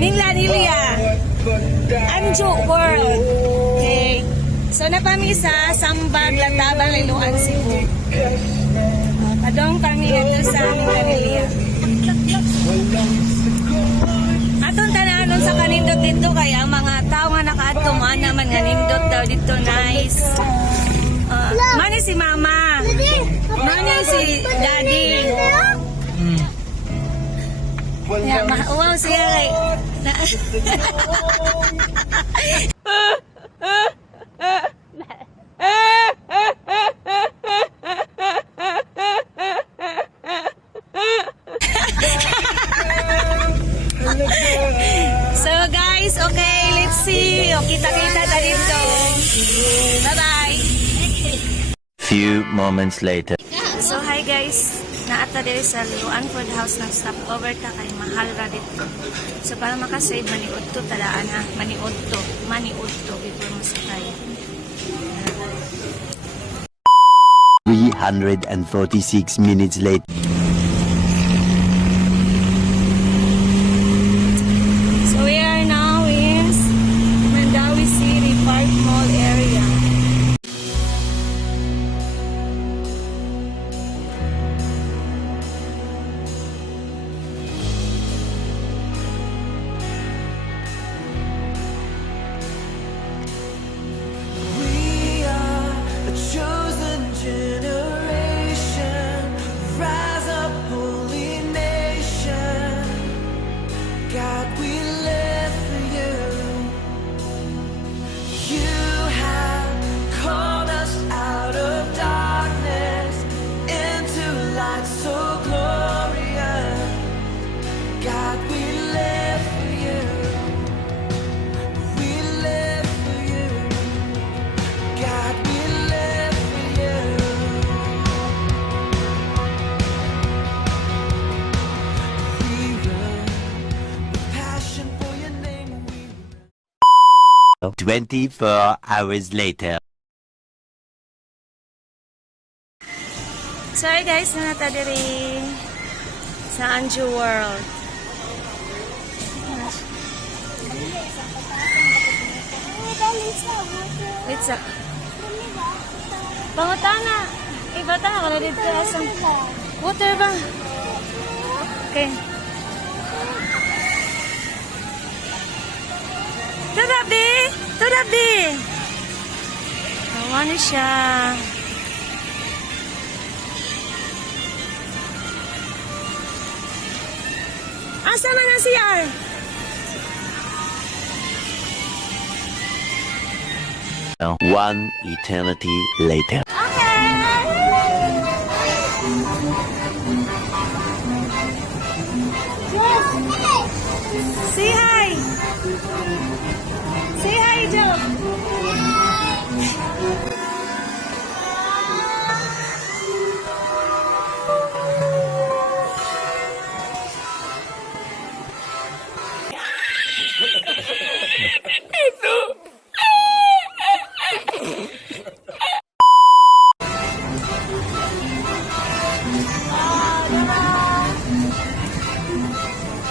Ningla Nilia. Anju World. Okay. So napami sa Sambag, Latabang, Iloan, Cebu. Padong kami ito sa Ningla Nilia. Atong tananon sa kanindot dito kaya ang mga tao nga nakaadto naman nga nindot daw dito nice. Mani si mama. Mani si daddy. Ya, wow siya kay. So guys, okay, let's see. O, kita-kita na dito. Bye-bye. Few moments later. So hi guys, naata diri sa Luan Food House ng stopover ta kay mahal ra dito. So para makasave maniudto talaan ha, maniudto before masakay. 346 minutes later. So we are now in Mandawi City Park Mall area. Oh. 24 hours later. Sorry guys, nata diri sa Anju World. Wait sa. Pangutana. Ibata na kada dito sa water ba? Okay. Turabi. Ano siya? Asa man na siya? One eternity later. Say hi. Say hi, Joe.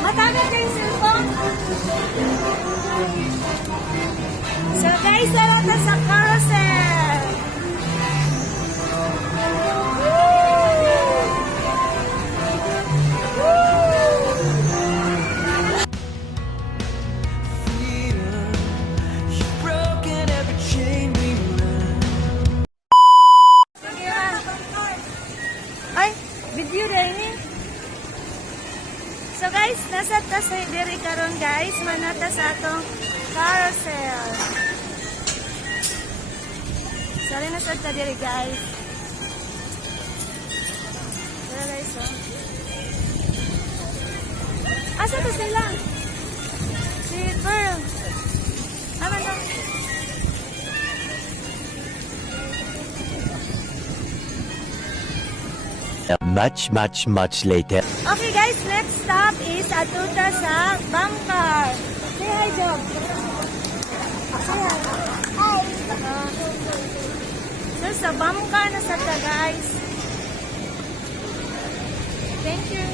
Matagal kayo cellphone? So guys, sarata sa carousel. Ay, video rin eh. So guys, nasa tasay diri karon guys, manata sa atong carousel. Sali na sa diri guys. Tara guys, oh. Asa to sila? Si Pearl. Aman to. Much later. Okay guys, next stop is atuta sa Bangkar. Say hi, Job. Say hi. Hi. So sa Bangkar na sa ta guys. Thank you.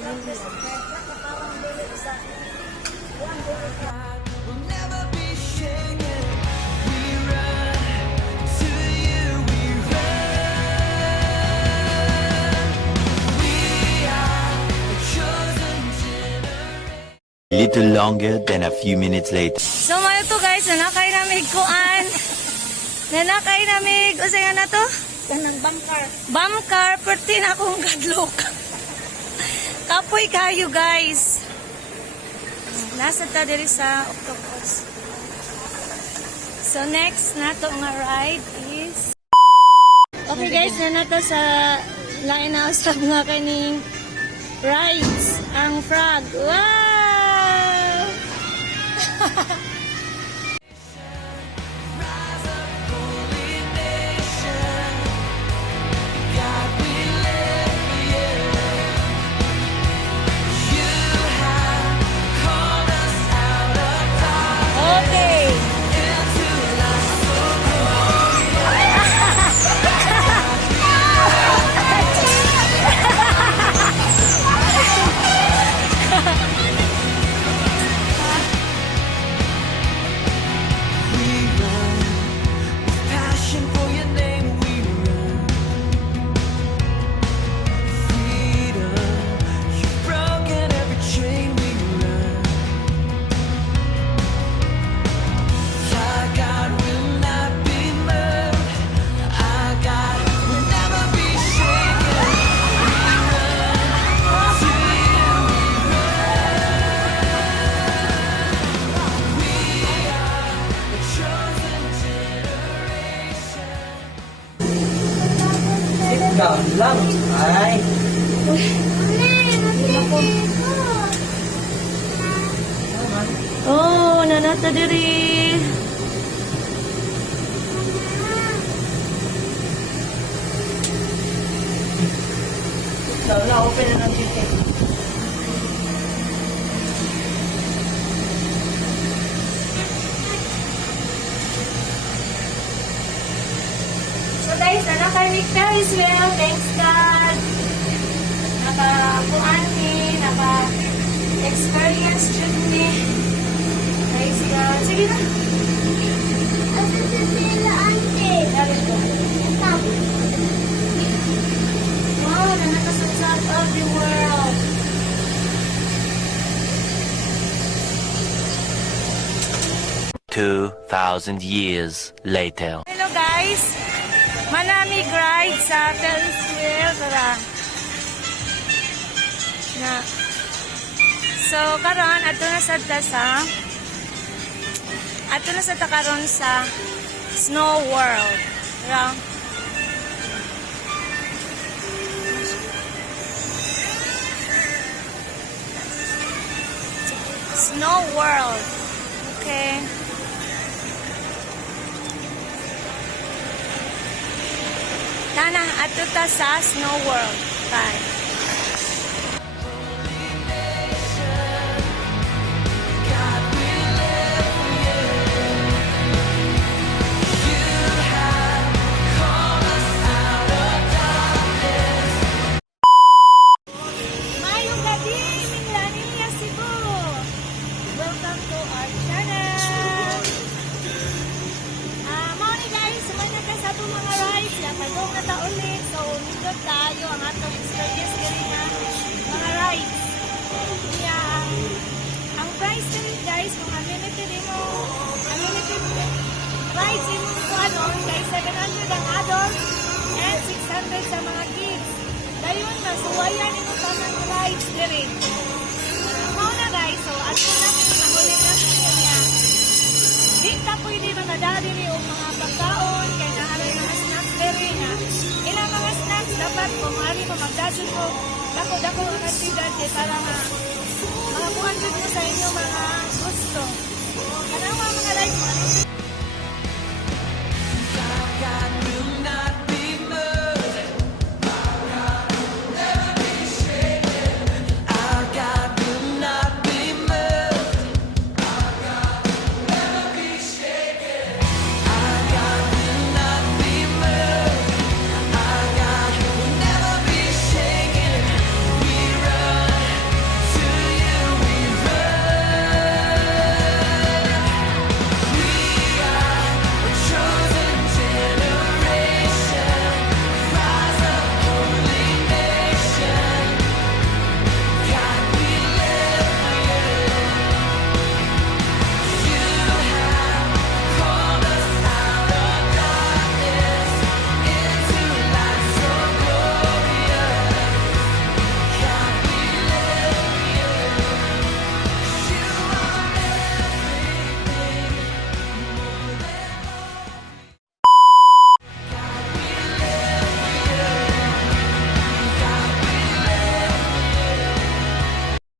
Vanilla. Little longer than a few minutes later. So mga to guys, nanakay namig kuan. Nanakay namig, o sa'yo na to? Kanang bangkar. Bamkar, perti na akong gadlok. Kapoy kayo guys. Nasa ta diri sa octopus. So next na to nga ride is... Okay guys, na nato sa line house tab nga kaning rides. Ang frog. Wow! Okay. Passion for your name, we run. Freedom, you've broken every chain, we run. Our God will not be moved. Our God will never be shaken. We run to you, we are the chosen generation. Sit down lang. Ay. Oh, nanata diri. Wala, open na ng ticket. So guys, nakakarnig Ferris wheel. Thanks God. Nakakuan ni, naka-experience jud ni. Praise God. Sige na. Dari ko. Wow, nanata sa top of the world. $2,000 years later. Hello guys. Manamig ride sa Ferris wheel. Tara. Na. So, karon ato na sa karon sa Snow World. Tara. Snow World. Okay. Tana, ato ta sa Snow World. Bye. Mayong gabi, Mingla Ninja Cebu. Welcome to our channel. Mao ni guys, sumay na ka sa atong mga rides. Padong na ta ulit. So, nindot tayo ang atong experience diri nga mga rides. Kaya, ang price diri guys, kung unlimited rides mo ko guys, 700 ang adult and 600 sa mga kids. Dayon, masuwayan imo pa ng rides diri. Mao na guys, so ato na nahuli na niya. Di ta pwede manadali ni og mga pagkaon kay naaray mga snacks diri nga. Ilang mga snacks dapat kung maaari mo magdadyo ko dako ang aktibidad kay para makakuha jud mo sa inyo mga gusto. Kanang mga rides